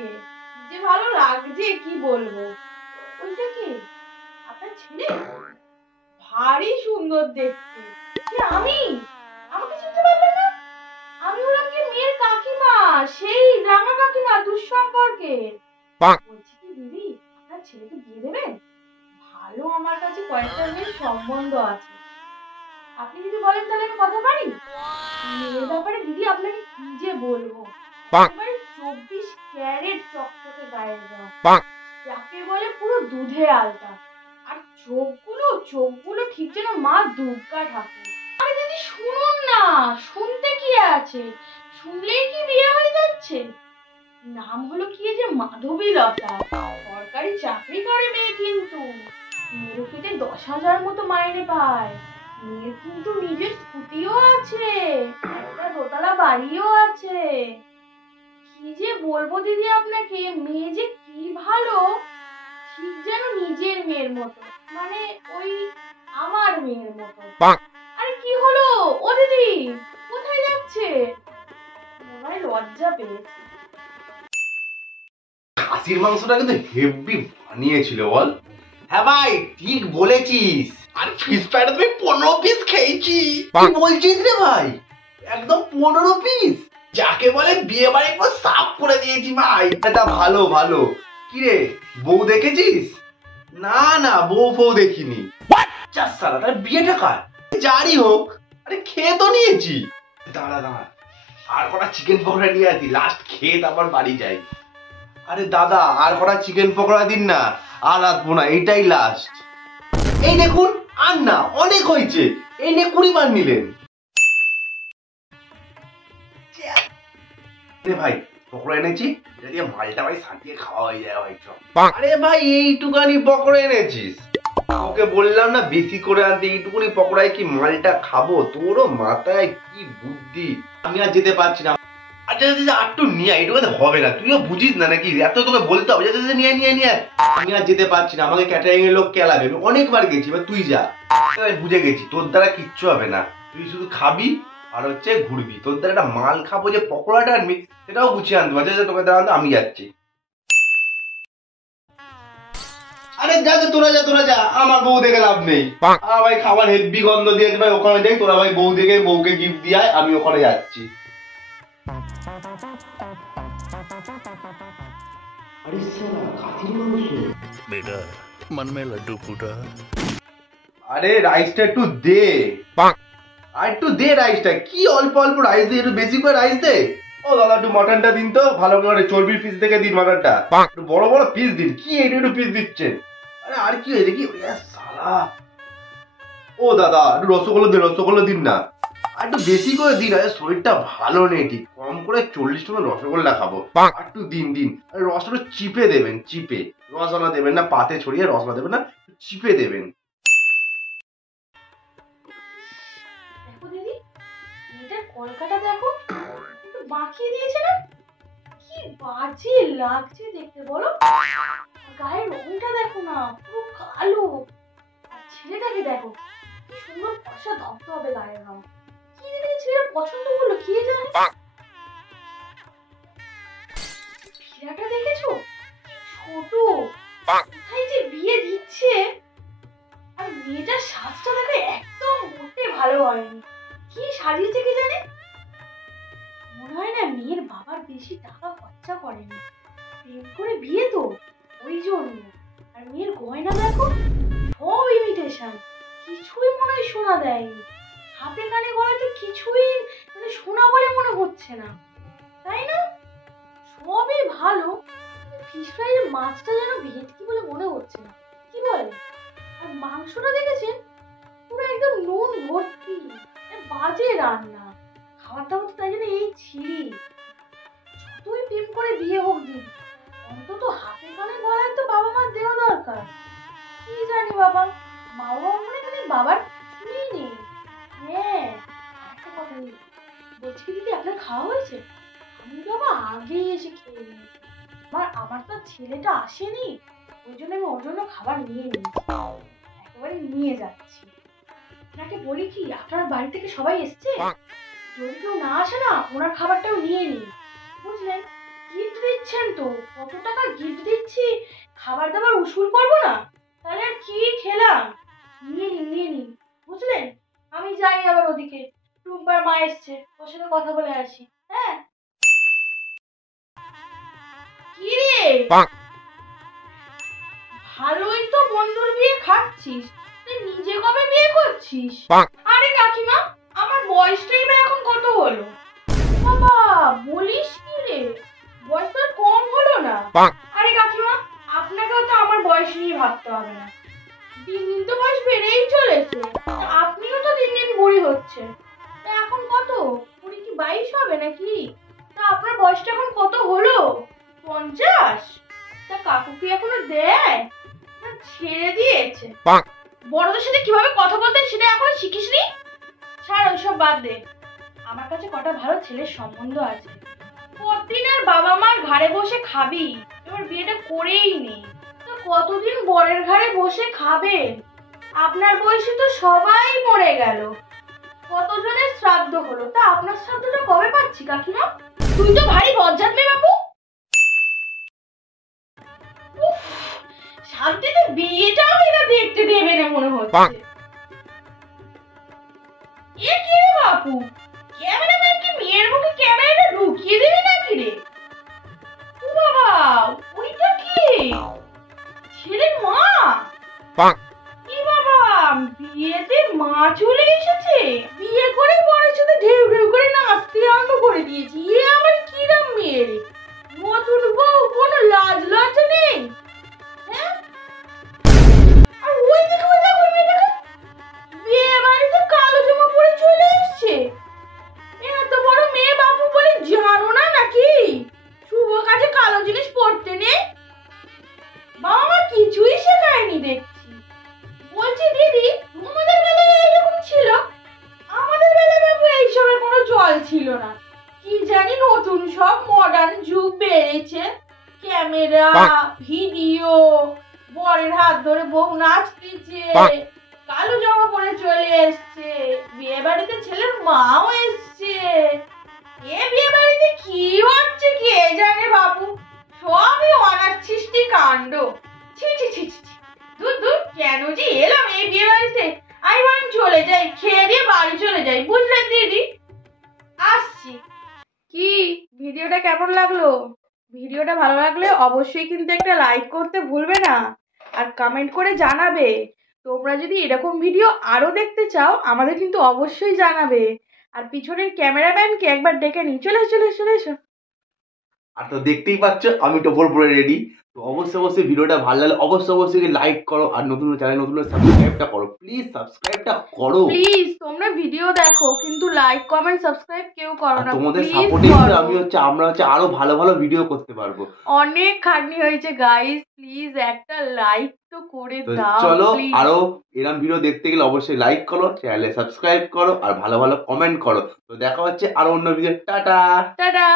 আপনাকে, যে ভালো লাগছে কি বলবো। ওইটা কে? আপনার ছেলে? ভারী সুন্দর দেখতে। কে আমি? আমাকে চিনতে পারলেন না? আমি হলাম কি মেয়ের কাকিমা, সেই রাঙা কাকিমা দুঃসম্পর্কের। বলছি কি দিদি, আপনার ছেলেকে বিয়ে দেবেন? ভালো আমার কাছে কয়েকটা মেয়ের সম্বন্ধ আছে। আপনি যদি বলেন তাহলে আমি কথা পারি। মেয়ের ব্যাপারে দিদি আপনাকে কি যে বলবো, একেবারে 24 ক্যারেট চকচকে গায়ের রং, যাকে বলে পুরো দুধে আলতা। আর চোখগুলো ঠিক যেন মা দুর্গা ঠাকুর। আরে দিদি শুনুন না, শুনতে কি আছে, শুনলেই কি বিয়ে হয়ে যাচ্ছে? নাম হলো কি যে মাধবীলতা, সরকারি চাকরি করে মেয়ে, কিন্তু মেরুকিতে 10,000 মতো মাইনে পায়। মেয়ের কিন্তু নিজের স্কুটিও আছে, একটা দোতলা বাড়িও আছে। কি যে বলবো দিদি আপনাকে, মেয়ে যে কি ভালো, ঠিক যেন নিজের মেয়ের মতো, মানে ওই আমার মেয়ের মতো। আরে কি হলো ও দিদি, কোথায় যাচ্ছে? মনে হয় লজ্জা পেয়েছে। খাসির মাংসটা কিন্তু হেভি বানিয়েছিল বল। হ্যাঁ ভাই ঠিক বলেছিস। আর ফিশ ফ্রাইটা তুমি 15 পিস খেয়েছি। কি বলছিস রে ভাই, একদম 15 পিস, যাকে বলে বিয়ে বাড়ি পুরো সাফ করে দিয়েছি ভাই। এটা ভালো ভালো। কি রে বউ দেখেছিস? না না বউ ফউ দেখিনি। চাস সালা তার বিয়েটা কার? যারই হোক, আরে খেয়ে তো নিয়েছি। দাঁড়া দাঁড়া, আর কটা চিকেন পকোড়া নিয়ে আসি, লাস্ট খেয়ে তারপর বাড়ি যাই। আরে দাদা আর কটা চিকেন পকোড়া দিন না, আর আসবো না, এইটাই লাস্ট। এই দেখুন, আর না অনেক হয়েছে, এই নে 20 বার নিলেন। ভাই পকোড়া এনেছি, এটা দিয়ে মালটা ভাই সাজিয়ে খাওয়া হয়ে যায় ভাই। আরে ভাই এইটুকানি পকোড়া এনেছিস, ওকে বললাম না বেশি করে আনতে, এইটুকুনি পকোড়ায় কি মালটা খাবো? তোরও মাথায় কি বুদ্ধি। আমি আর যেতে পারছি না। আচ্ছা আচ্ছা একটু নিয়ে এইটুকু হবে না, তুইও বুঝিস না নাকি? এত তোকে বলতে হবে নিয়ে নিয়ে নিয়ে। আমি আর যেতে পারছি না, আমাকে ক্যাটারিং এর লোক কেলাবে। আমি অনেকবার গেছি, এবার তুই যা। বুঝে গেছি তোর দ্বারা কিচ্ছু হবে না, তুই শুধু খাবি আর হচ্ছে ঘুরবি। তোর দ্বারা একটা মাল খাবো যে পকোড়াটা আনবি সেটাও গুছিয়ে আনতে পারছি। তোকে দ্বারা আমি যাচ্ছি। আরে যা যা তোরা যা, আমার বউ দেখে লাভ নেই। ভাই খাবার হেভি গন্ধ দিয়েছে ভাই, ওখানে যাই। তোরা ভাই বউ দেখে বউকে গিফট দিয়ে আমি ওখানে যাচ্ছি। बेटा मन में लड्डू फूटा। আরে রাইসটা একটু দে, আর একটু দে রাইসটা। কি অল্প অল্প রাইস দে, একটু বেশি করে রাইস দে। ও দাদা একটু মাটনটা দিন তো, ভালো করে চর্বির পিস থেকে দিন মাটনটা, একটু বড় বড় পিস দিন। কি একটু পিস দিচ্ছেন? আরে আর কি হয়েছে কি সালা? ও দাদা একটু রসগোল্লা দিন না, আর একটু বেশি করে দিন। আরে শরীরটা ভালো নেই ঠিক, কম করে 40 টাকা রসগোল্লা খাবো। আর একটু দিন। আর রসটা চিপে দেবেন, চিপে। রসগোল্লা দেবেন না পাতে ছড়িয়ে, রসগোল্লা দেবেন না, চিপে দেবেন। দেখো দিদি, মেয়েটার কলকাটা দেখো, একটু বাঁকিয়ে দিয়েছে না? কি বাজে লাগছে দেখতে বলো। গায়ের রংটা দেখো না, পুরো কালো। আর ছেলেটাকে দেখো, কি সুন্দর ফর্সা ধবধবে গায়ের রং। কি দেখে ছেলেটা পছন্দ করলো কে জানে। ছেলেটা দেখেছো ছোট, কোথায় যে বিয়ে দিচ্ছে। আর মেয়েটার সাজটা দেখে একদম মোটে ভালো হয়নি। কি সাজিয়েছে কে জানে। মনে হয় না মেয়ের বাবার বেশি টাকা খরচা করেনি, প্রেম করে বিয়ে তো ওই জন্য। আর মেয়ের গয়না দেখো, সব ইমিটেশন, কিছুই মনে হয় সোনা দেয়নি। হাতে কানে গলাতে কিছুই মানে সোনা বলে মনে হচ্ছে না, তাই না? সবই ভালো, ফিশ ফ্রাইয়ের মাছটা যেন ভেটকি বলে মনে হচ্ছে না, কি বলে? আর মাংসটা দেখেছেন, পুরো একদম নুন ভর্তি, বাজে রান্না। খাবারটা হচ্ছে তাই জন্য এই ছিঁড়ি। যতই প্রেম করে বিয়ে হোক দিন, অন্তত হাতে কানে গলায় তো বাবা মা দেওয়া দরকার। কি জানি বাবা, মা বাবা মনে এখানে বাবার কিছুই নেই। হ্যাঁ একটা কথা নেই, বলছি কি দিদি আপনার খাওয়া হয়েছে? আমি বাবা আগেই এসে খেয়ে নিয়েছি। আমার তো ছেলেটা আসেনি, ওই জন্য আমি ওর জন্য খাবার নিয়ে নিয়েছি, একেবারে নিয়ে যাচ্ছি। আপনাকে বলি কি, আপনার বাড়ি থেকে সবাই এসছে, যদি কেউ না আসে না ওনার খাবারটাও নিয়ে নিন, বুঝলেন? গিফট দিচ্ছেন তো, কত টাকা গিফট দিচ্ছি, খাবার দাবার উসুল করবো না, তাহলে আর কি খেলাম। নিয়ে নিন বুঝলেন। আমি যাই আবার ওদিকে, টুম্পার মা এসছে, ওর সাথে কথা বলে আসি। হ্যাঁ কি রে, ভালোই তো বন্ধুর বিয়ে খাচ্ছিস, তুই নিজে কবে বিয়ে করছিস? আরে কাকিমা, আমার বয়সটাই বা এখন কত হলো? বাবা বলিস কি রে, বয়স তো আর কম হলো না। আরে কাকিমা, আপনাকেও তো আমার বয়স নিয়ে ভাবতে হবে না, দিন দিন তো বয়স বেড়েই চলেছে, আপনিও তো দিন দিন বুড়ি হচ্ছে। তা এখন কত, 20 কি 22 হবে নাকি? তা আপনার বয়সটা এখন কত হলো? 50? তা কাকু কি এখনো দেয় না ছেড়ে দিয়েছে? বড়দের সাথে কিভাবে কথা বলতে সেটা এখনো শিখিসনি? ছাড় ওইসব বাদ দে, আমার কাছে কটা ভালো ছেলের সম্বন্ধ আছে, কতদিন আর বাবা মার ঘাড়ে বসে খাবি, এবার বিয়েটা করেই নি। তো কতদিন বরের ঘাড়ে বসে খাবেন? আপনার বয়সে তো সবাই মরে গেল, কতজনের শ্রাদ্ধ হলো, তা আপনার শ্রাদ্ধটা কবে পাচ্ছি কাকিমা? তুই তো ভারী বজ্জাত মেয়ে বাবু। উফ, শান্তিতে বিয়েটাও এরা দেখতে দেবে না মনে হচ্ছে। এ কি রে বাপু, ক্যামেরাম্যান কি মেয়ের মুখে ক্যামেরাটা ঢুকিয়ে দেবে নাকি রে? ও বাবা, ওইটা কি ছেলের মা? কি বাবা, বিয়েতে মা চলে এসেছে, বিয়ে করে বরের সাথে ঢেউ ঢেউ করে নাচতে আরম্ভ করে দিয়েছি। এ আবার কিরম মেয়ে রে, নতুন বউ, কোনো লাজ লজ্জা নেই। হ্যাঁ, আর ওই দেখো ওই মেয়েটাকে, বিয়ে বাড়িতে কালো জামা পরে চলে এসছে। এত বড় মেয়ে বাপু বলে জানো না নাকি, শুভ কাজে কালো জিনিস পরতে নেই? বাবা মা কিছুই শেখায়নি দেখছি। বলছি দিদি, তোমাদের বেলায় এরকম ছিল, আমাদের বেলায় বাবু এইসবের কোনো চল ছিল না। কি জানি নতুন সব মডার্ন যুগ বেড়েছে, ক্যামেরা, ভিডিও, বরের হাত ধরে বউ নাচতেছে, কালো জামা পরে চলে এসছে, বিয়ে বাড়িতে ছেলের মাও এসছে। এ বিয়ে বাড়িতে কি হচ্ছে কে জানে বাবু, সবই অনাচ্ছিষ্টি কাণ্ড। ছি ছি ছি ছি, দূর দূর, কেন যে এলাম এই বিয়ে বাড়িতে, আমি বরং চলে যাই, খেয়ে দিয়ে বাড়ি চলে যাই, বুঝলেন দিদি? আসছি। কি ভিডিওটা কেমন লাগলো? ভিডিওটা ভালো লাগলে অবশ্যই কিন্তু একটা লাইক করতে ভুলবে না, আর কমেন্ট করে জানাবে। তোমরা যদি এরকম ভিডিও আরো দেখতে চাও আমাদের কিন্তু অবশ্যই জানাবে। আর পিছনের ক্যামেরাম্যানকে একবার ডেকে নি, চলে এসো। আর তো দেখতেই পাচ্ছ আমি টোপর পরে রেডি। তো অবশ্যই ভিডিওটা ভালো লাগলে অবশ্যই লাইক করো, আর নতুন চ্যানেল নতুন সাবস্ক্রাইবটা করো, প্লিজ সাবস্ক্রাইবটা করো। প্লিজ তোমরা ভিডিও দেখো কিন্তু লাইক কমেন্ট সাবস্ক্রাইব কেউ করো না, তোমাদের প্লিজ সাপোর্টে করো। আমরা আরো ভালো ভালো ভিডিও করতে পারবো। অনেক খাটনি হয়েছে গাইস, প্লিজ একটা লাইক তো করে তো দাও। চলো, please। আরো এরকম ভিডিও দেখতে গেলে অবশ্যই লাইক করো, চ্যানেলে সাবস্ক্রাইব করো, আর ভালো ভালো কমেন্ট করো। তো দেখা হচ্ছে আরো অন্য ভিডিও। টাটা। টাটা।